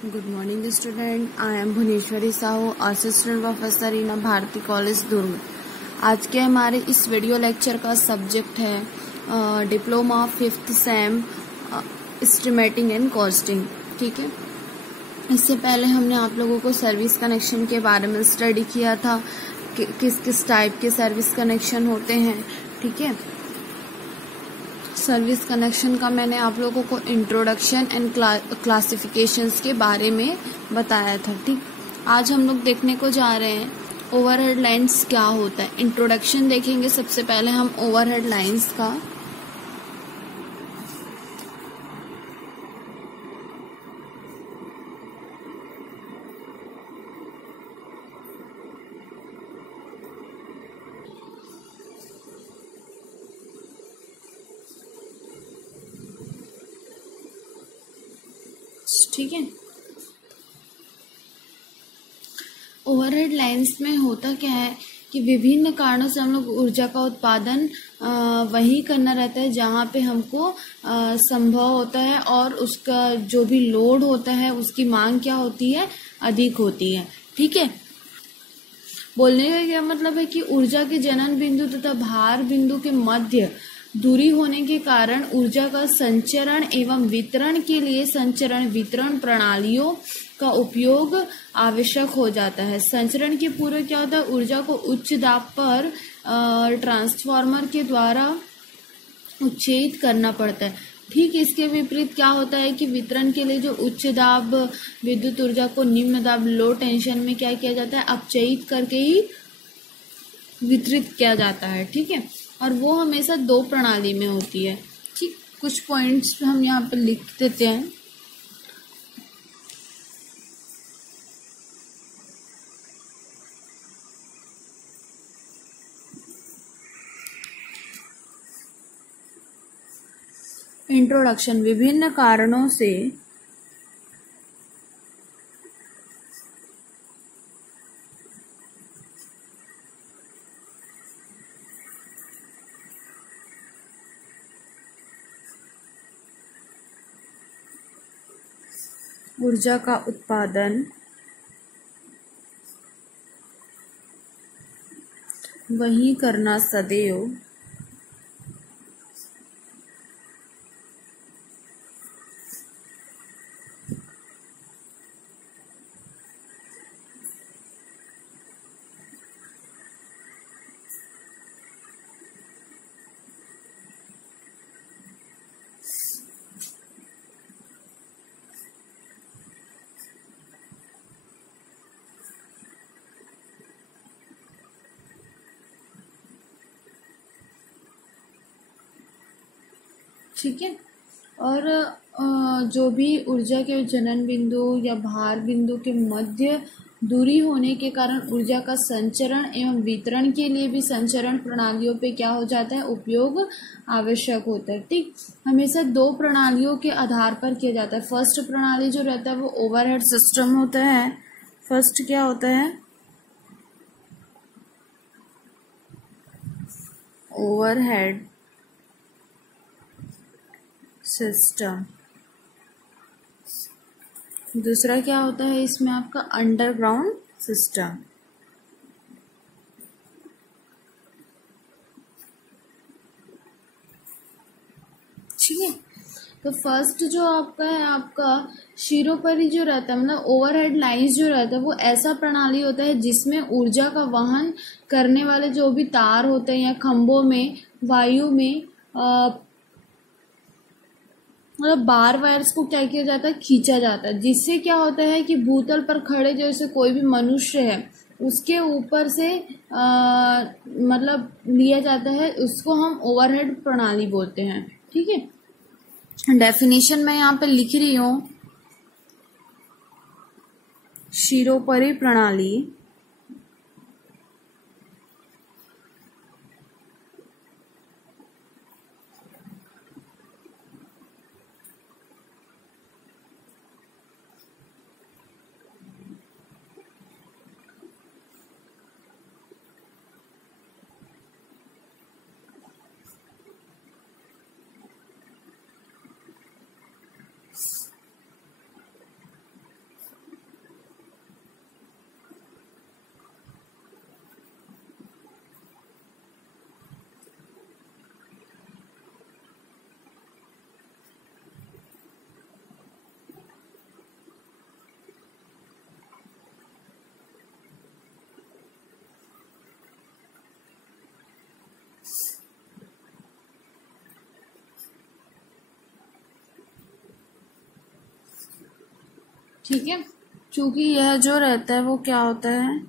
Good morning student. I am Bhuneshwari Sahu, assistant professor in Bharti college Durg. आज के हमारे इस वीडियो लेक्चर का सब्जेक्ट है diploma 5th sem estimating and costing. ठीक है, इससे पहले हमने आप लोगों को सर्विस कनेक्शन के बारे में स्टडी किया था कि किस किस टाइप के सर्विस कनेक्शन होते हैं। ठीक है, सर्विस कनेक्शन का मैंने आप लोगों को इंट्रोडक्शन एंड क्लासिफिकेशंस के बारे में बताया था। ठीक, आज हम लोग देखने को जा रहे हैं ओवरहेड लाइंस क्या होता है। इंट्रोडक्शन देखेंगे सबसे पहले हम ओवरहेड लाइंस का। ठीक है, ओवरहेड लाइंस में होता क्या है कि विभिन्न कारणों से हम लोग ऊर्जा का उत्पादन वही करना रहता है जहाँ पे हमको संभव होता है और उसका जो भी लोड होता है उसकी मांग क्या होती है, अधिक होती है। ठीक है, बोलने का क्या मतलब है कि ऊर्जा के जनन बिंदु तथा भार बिंदु के मध्य दूरी होने के कारण ऊर्जा का संचरण एवं वितरण के लिए संचरण वितरण प्रणालियों का उपयोग आवश्यक हो जाता है। संचरण के पूर्व क्या होता है, ऊर्जा को उच्च दाब पर ट्रांसफार्मर के द्वारा उच्चेजित करना पड़ता है। ठीक, इसके विपरीत क्या होता है कि वितरण के लिए जो उच्च दाब विद्युत ऊर्जा को निम्न दाब लो टेंशन में क्या किया जाता है, अपचयित करके ही वितरित किया जाता है। ठीक है, और वो हमेशा दो प्रणाली में होती है। ठीक, कुछ पॉइंट्स हम यहाँ पर लिख देते हैं। इंट्रोडक्शन, विभिन्न कारणों से ऊर्जा का उत्पादन वही करना सदैव ठीक है, और जो भी ऊर्जा के जनन बिंदु या भार बिंदु के मध्य दूरी होने के कारण ऊर्जा का संचरण एवं वितरण के लिए भी संचरण प्रणालियों पे क्या हो जाता है, उपयोग आवश्यक होता है। ठीक, हमेशा दो प्रणालियों के आधार पर किया जाता है। फर्स्ट प्रणाली जो रहता है वो ओवरहेड सिस्टम होता है। फर्स्ट क्या होता है, ओवरहेड सिस्टम। दूसरा क्या होता है इसमें आपका अंडरग्राउंड सिस्टम। ठीक है, तो फर्स्ट जो आपका है, आपका शिरोपरि जो रहता है मतलब ओवरहेड लाइंस जो रहता है वो ऐसा प्रणाली होता है जिसमें ऊर्जा का वहन करने वाले जो भी तार होते हैं या खंभों में वायु में मतलब बार वायर्स को क्या किया जाता है, खींचा जाता है, जिससे क्या होता है कि भूतल पर खड़े जैसे कोई भी मनुष्य है उसके ऊपर से मतलब लिया जाता है, उसको हम ओवरहेड प्रणाली बोलते हैं। ठीक है, डेफिनेशन मैं यहाँ पे लिख रही हूँ, शिरोपरि प्रणाली ठीक है। क्योंकि यह जो रहता है वो क्या होता है,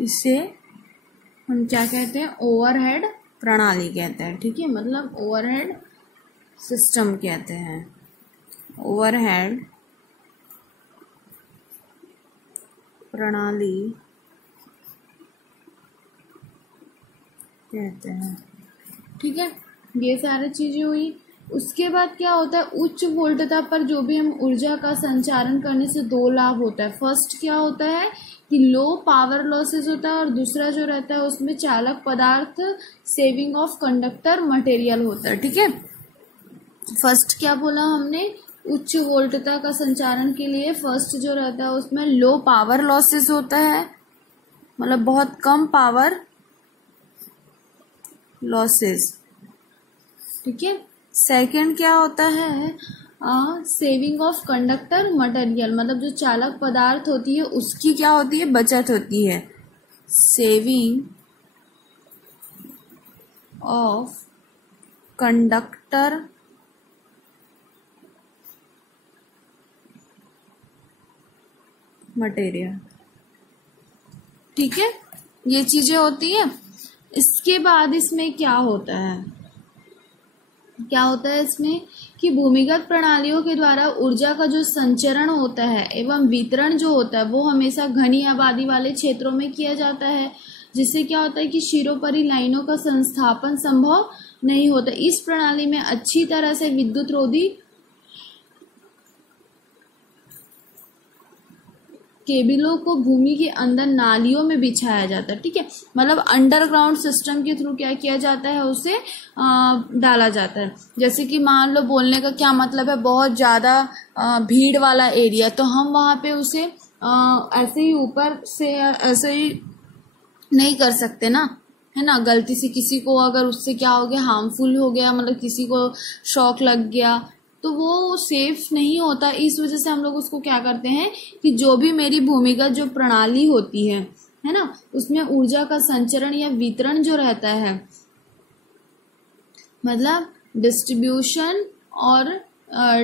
इसे हम क्या कहते हैं, ओवरहेड प्रणाली कहते हैं। ठीक है, मतलब ओवरहेड सिस्टम कहते हैं, ओवरहेड प्रणाली कहते हैं। ठीक है, ये सारी चीजें हुई। उसके बाद क्या होता है, उच्च वोल्टता पर जो भी हम ऊर्जा का संचारण करने से दो लाभ होता है। फर्स्ट क्या होता है कि लो पावर लॉसेस होता है, और दूसरा जो रहता है उसमें चालक पदार्थ सेविंग ऑफ कंडक्टर मटेरियल होता है। ठीक है, फर्स्ट क्या बोला हमने, उच्च वोल्टता का संचारण के लिए फर्स्ट जो रहता है उसमें लो पावर लॉसेस होता है, मतलब बहुत कम पावर लॉसेस। ठीक है, सेकंड क्या होता है, सेविंग ऑफ कंडक्टर मटेरियल, मतलब जो चालक पदार्थ होती है उसकी क्या होती है, बचत होती है। Saving of conductor material. ठीक है, ये चीजें होती है। इसके बाद इसमें क्या होता है, क्या होता है इसमें कि भूमिगत प्रणालियों के द्वारा ऊर्जा का जो संचरण होता है एवं वितरण जो होता है वो हमेशा घनी आबादी वाले क्षेत्रों में किया जाता है, जिससे क्या होता है कि शिरोपरी लाइनों का संस्थापन संभव नहीं होता। इस प्रणाली में अच्छी तरह से विद्युत रोधी केबलों को भूमि के अंदर नालियों में बिछाया जाता है। ठीक है, मतलब अंडरग्राउंड सिस्टम के थ्रू क्या किया जाता है, उसे डाला जाता है। जैसे कि मान लो, बोलने का क्या मतलब है, बहुत ज़्यादा भीड़ वाला एरिया, तो हम वहाँ पे उसे ऐसे ही ऊपर से ऐसे ही नहीं कर सकते ना, है ना। गलती से किसी को अगर उससे क्या हो गया, हार्मफुल हो गया, मतलब किसी को शॉक लग गया, तो वो सेफ नहीं होता। इस वजह से हम लोग उसको क्या करते हैं कि जो भी मेरी भूमिगत जो प्रणाली होती है ना, उसमें ऊर्जा का संचरण या वितरण जो रहता है, मतलब डिस्ट्रीब्यूशन और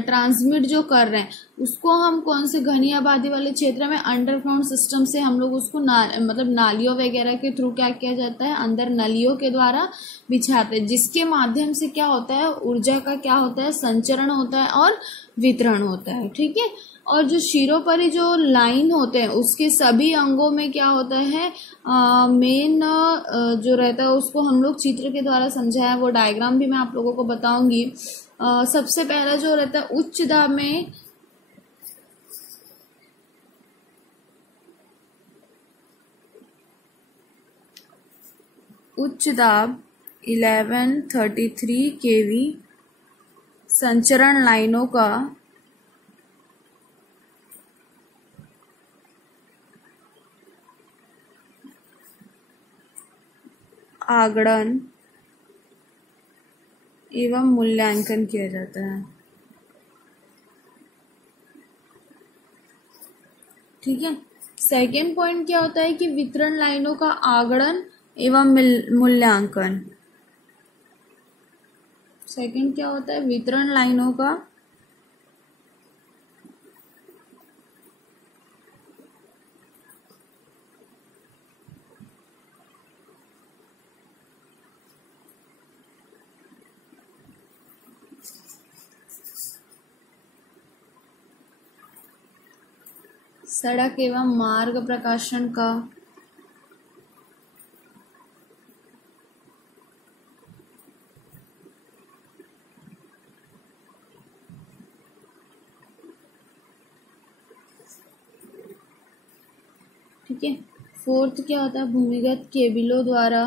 ट्रांसमिट जो कर रहे हैं, उसको हम कौन से घनी आबादी वाले क्षेत्र में अंडरग्राउंड सिस्टम से हम लोग उसको मतलब नालियों वगैरह के थ्रू क्या किया जाता है, अंदर नलियों के द्वारा बिछाते हैं, जिसके माध्यम से क्या होता है, ऊर्जा का क्या होता है, संचरण होता है और वितरण होता है। ठीक है, और जो शिरोपरी जो लाइन होते हैं उसके सभी अंगों में क्या होता है, मेन जो रहता है उसको हम लोग चित्र के द्वारा समझाया, वो डायग्राम भी मैं आप लोगों को बताऊंगी। सबसे पहला जो रहता है उच्च दाब में उच्च दाब 1133 केवी संचरण लाइनों का आगणन एवं मूल्यांकन किया जाता है। ठीक है, सेकेंड पॉइंट क्या होता है कि वितरण लाइनों का आगणन एवं मूल्यांकन। सेकेंड क्या होता है, वितरण लाइनों का सड़क एवं मार्ग प्रकाशन का ठीक है। फोर्थ क्या होता है, भूमिगत केबलों द्वारा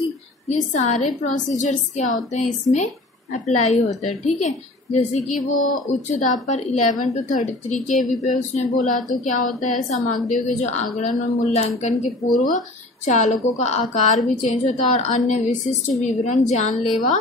ठीक, ये सारे प्रोसीजर्स क्या होते हैं इसमें अप्लाई होता है। ठीक है, जैसे कि वो उच्च दाब पर 11 to 33 kV पे उसने बोला, तो क्या होता है, सामग्रियों के जो आगणन और मूल्यांकन के पूर्व चालकों का आकार भी चेंज होता है और अन्य विशिष्ट विवरण जानलेवा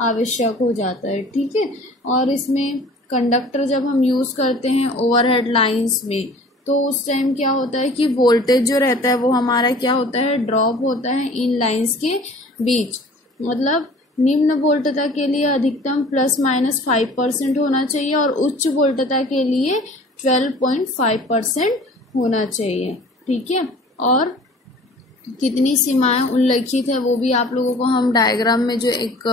आवश्यक हो जाता है। ठीक है, और इसमें कंडक्टर जब हम यूज़ करते हैं ओवरहेड लाइंस में, तो उस टाइम क्या होता है कि वोल्टेज जो रहता है वो हमारा क्या होता है, ड्रॉप होता है इन लाइंस के बीच। मतलब निम्न वोल्टता के लिए अधिकतम ±5% होना चाहिए और उच्च वोल्टता के लिए 12.5% होना चाहिए। ठीक है, और कितनी सीमाएं उल्लेखित है वो भी आप लोगों को हम डायग्राम में जो एक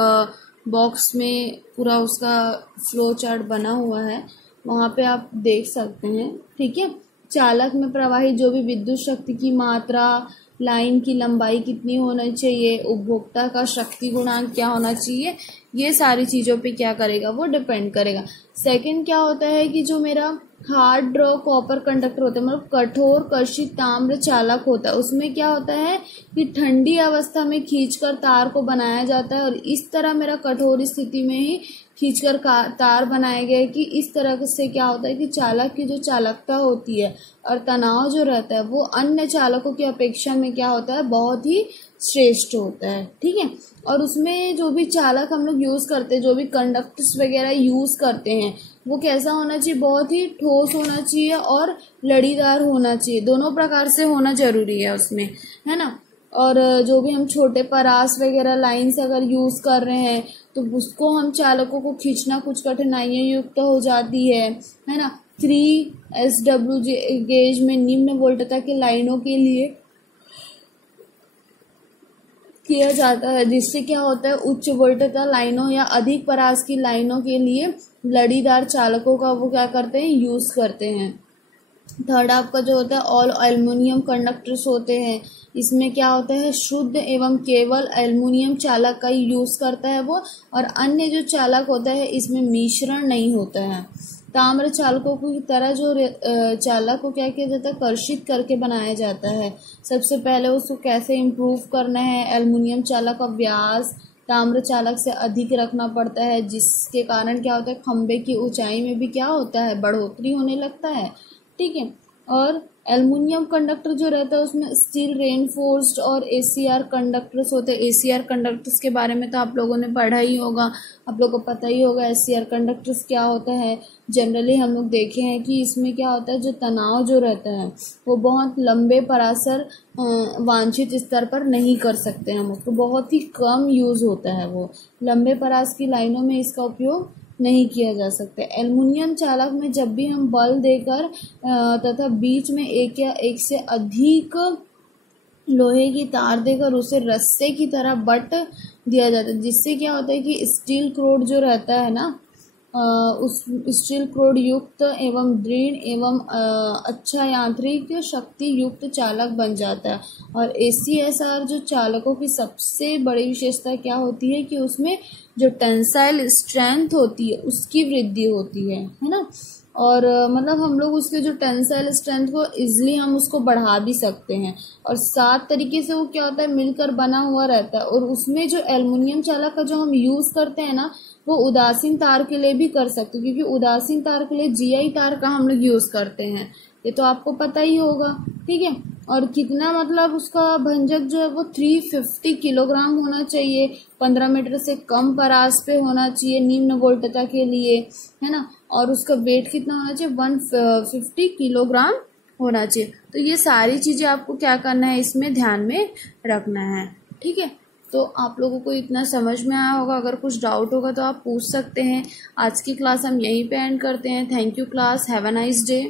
बॉक्स में पूरा उसका फ्लो चार्ट बना हुआ है वहाँ पे आप देख सकते हैं। ठीक है, चालक में प्रवाहित जो भी विद्युत शक्ति की मात्रा, लाइन की लंबाई कितनी होनी चाहिए, उपभोक्ता का शक्ति गुणांक क्या होना चाहिए, ये सारी चीज़ों पे क्या करेगा, वो डिपेंड करेगा। सेकंड क्या होता है कि जो मेरा हार्ड ड्रॉ कॉपर कंडक्टर होता है, मतलब कठोर कर्षित ताम्र चालक होता है, उसमें क्या होता है कि ठंडी अवस्था में खींचकर तार को बनाया जाता है और इस तरह मेरा कठोर स्थिति में ही खींचकर तार बनाया गया है कि इस तरह से क्या होता है कि चालक की जो चालकता होती है और तनाव जो रहता है वो अन्य चालकों की अपेक्षा में क्या होता है, बहुत ही श्रेष्ठ होता है। ठीक है, और उसमें जो भी चालक हम लोग यूज़ करते हैं, जो भी कंडक्टर्स वगैरह यूज़ करते हैं, वो कैसा होना चाहिए, बहुत ही ठोस होना चाहिए और लड़ीदार होना चाहिए, दोनों प्रकार से होना जरूरी है उसमें, है ना। और जो भी हम छोटे परास वगैरह लाइन्स अगर यूज़ कर रहे हैं तो उसको हम चालकों को खींचना कुछ कठिनाइयाँ युक्त हो जाती है ना। 3 SW गेज में निम्न वोल्टता के लाइनों के लिए किया जाता है, जिससे क्या होता है, उच्च वोल्टता लाइनों या अधिक परास की लाइनों के लिए लड़ीदार चालकों का वो क्या करते हैं, यूज़ करते हैं। थर्ड आपका जो होता है ऑल एल्युमिनियम कंडक्टर्स होते हैं, इसमें क्या होता है, शुद्ध एवं केवल एल्युमिनियम चालक का ही यूज़ करता है वो, और अन्य जो चालक होता है इसमें मिश्रण नहीं होता है। ताम्र चालकों की तरह जो चालक को क्या किया जाता है, कर्षित करके बनाया जाता है। सबसे पहले उसको कैसे इम्प्रूव करना है, एल्युमिनियम चालक का व्यास ताम्र चालक से अधिक रखना पड़ता है, जिसके कारण क्या होता है, खंभे की ऊंचाई में भी क्या होता है, बढ़ोतरी होने लगता है। ठीक है, और एल्युमिनियम कंडक्टर जो रहता है उसमें स्टील रेनफोर्स्ड और ACR कंडक्टर्स होते हैं। ACR कंडक्टर्स के बारे में तो आप लोगों ने पढ़ा ही होगा, आप लोगों को पता ही होगा ACR कंडक्टर्स क्या होता है। जनरली हम लोग देखे हैं कि इसमें क्या होता है, जो तनाव जो रहता है वो बहुत लंबे परासर वांछित स्तर पर नहीं कर सकते हम उसको, बहुत ही कम यूज़ होता है वो, लंबे परास की लाइनों में इसका उपयोग नहीं किया जा सकता। एल्युमिनियम चालक में जब भी हम बल देकर तथा बीच में एक या एक से अधिक लोहे की तार देकर उसे रस्से की तरह बट दिया जाता है, जिससे क्या होता है कि स्टील क्रोड जो रहता है ना, उस स्टील क्रोड युक्त एवं दृढ़ एवं अच्छा यांत्रिक शक्ति युक्त चालक बन जाता है। और ACSR जो चालकों की सबसे बड़ी विशेषता क्या होती है कि उसमें जो टेंसाइल स्ट्रेंथ होती है उसकी वृद्धि होती है ना। और मतलब हम लोग उसके जो टेंसाइल स्ट्रेंथ को इजीली हम उसको बढ़ा भी सकते हैं, और 7 तरीके से वो क्या होता है, मिलकर बना हुआ रहता है। और उसमें जो एल्युमिनियम चालक का जो हम यूज़ करते हैं ना, वो उदासीन तार के लिए भी कर सकते हैं, क्योंकि उदासीन तार के लिए GI तार का हम लोग यूज़ करते हैं, ये तो आपको पता ही होगा। ठीक है, और कितना मतलब उसका भंजक जो है वो 350 किलोग्राम होना चाहिए, 15 मीटर से कम परास पे होना चाहिए निम्न वोल्टता के लिए, है ना। और उसका वेट कितना होना चाहिए, 150 किलोग्राम होना चाहिए। तो ये सारी चीज़ें आपको क्या करना है, इसमें ध्यान में रखना है। ठीक है, तो आप लोगों को इतना समझ में आया होगा। अगर कुछ डाउट होगा तो आप पूछ सकते हैं। आज की क्लास हम यहीं पे एंड करते हैं। Thank you class, have a nice day.